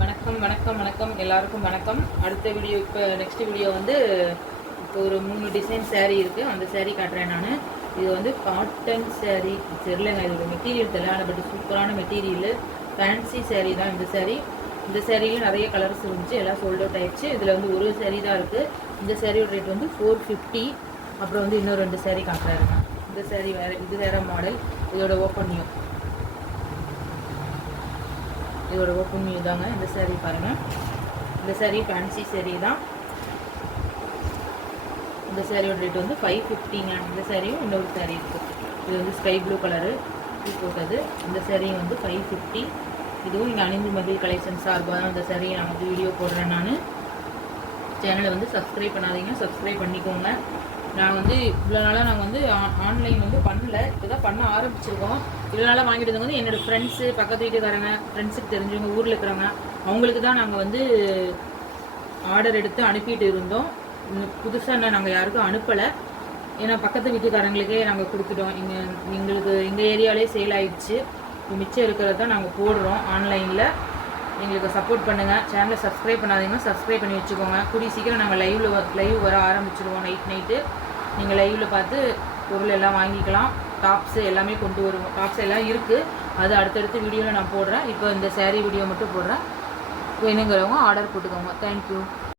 வணக்கம் வணக்கம் வணக்கம் எல்லாருக்கும் வணக்கம். அடுத்த வீடியோ இப்போ நெக்ஸ்ட் வீடியோ வந்து இப்போ ஒரு 3 டிசைன் சேரீ இருக்குது. அந்த சேரீ காட்டுறேன் நான். இது வந்து காட்டன் சேரீ தெரியலங்க, இது மெட்டீரியல் தெரியல, பட் சூப்பரான மெட்டீரியல் ஃபேன்சி சேரீ தான் இந்த சேரீ. இந்த சேரீலையும் நிறைய கலர்ஸ் இருந்துச்சு, எல்லாம் சோல்ட் அவுட் ஆயிடுச்சு. இதில் வந்து ஒரு சேரீ தான் இருக்குது. இந்த சேரீயோட ரேட் வந்து 450. அப்புறம் வந்து இன்னும் 2 சேரீ காட்டுறாருங்க. இந்த சேரீ வேறு, இது வேறு மாடல். இதோட ஓப்பன்னியும் இதோட ஓப்பன் வியூ தாங்க இந்த சேரீ பாருங்கள். இந்த சேரீ ஃபேன்சி சேரீ தான். இந்த சேரீயோட ரேட் வந்து 550ங்க. இந்த சேரீயும் இன்னொரு சேரீ இருக்குது. இது வந்து ஸ்கை ப்ளூ கலரு போட்டது. இந்த சேரீயும் வந்து 550. இதுவும் இங்கே அணிந்து மகிழ் கலெக்ஷன் சார்பாக தான் இந்த சேரீயை நான் வந்து வீடியோ போடுறேன். நான் சேனலை வந்து சப்ஸ்கிரைப் பண்ணாதீங்க, சப்ஸ்கிரைப் பண்ணிக்கோங்க. நான் வந்து இவ்வளோ நாளாக நாங்கள் வந்து ஆன்லைன் வந்து பண்ணல, இப்போ தான் பண்ண ஆரம்பிச்சிருக்கோம். இவ்வளோ நாளாக வாங்கிட்டு வந்து என்னோடய ஃப்ரெண்ட்ஸு, பக்கத்து வீட்டுக்காரங்க, ஃப்ரெண்ட்ஸுக்கு தெரிஞ்சவங்க, ஊரில் இருக்கிறவங்க, அவங்களுக்கு தான் நாங்கள் வந்து ஆர்டர் எடுத்து அனுப்பிட்டு இருந்தோம். புதுசாக நாங்கள் யாருக்கும் அனுப்பலை, ஏன்னா பக்கத்து வீட்டுக்காரங்களுக்கே நாங்கள் கொடுத்துட்டோம். எங்களுக்கு எங்கள் ஏரியாவிலே சேல் ஆகிடுச்சு. மிச்சம் இருக்கிறத தான் நாங்கள் போடுறோம் ஆன்லைனில். எங்களுக்கு சப்போர்ட் பண்ணுங்கள். சேனலை சப்ஸ்கிரைப் பண்ணாதீங்கன்னா சப்ஸ்கிரைப் பண்ணி வச்சுக்கோங்க. கூடிய சீக்கிரம் நாங்கள் லைவ் வர ஆரம்பிச்சிடுவோம். நைட்டு நீங்கள் லைவில் பார்த்து பொருள் எல்லாம் வாங்கிக்கலாம். டாப்ஸு எல்லாமே கொண்டு வருவோம். டாப்ஸ் எல்லாம் இருக்குது, அது அடுத்தடுத்து வீடியோவில் நான் போடுறேன். இப்போ இந்த சேரீ வீடியோ மட்டும் போடுறேன். வேணுங்கிறவங்க ஆர்டர் போட்டுக்கோங்க. தேங்க்யூ.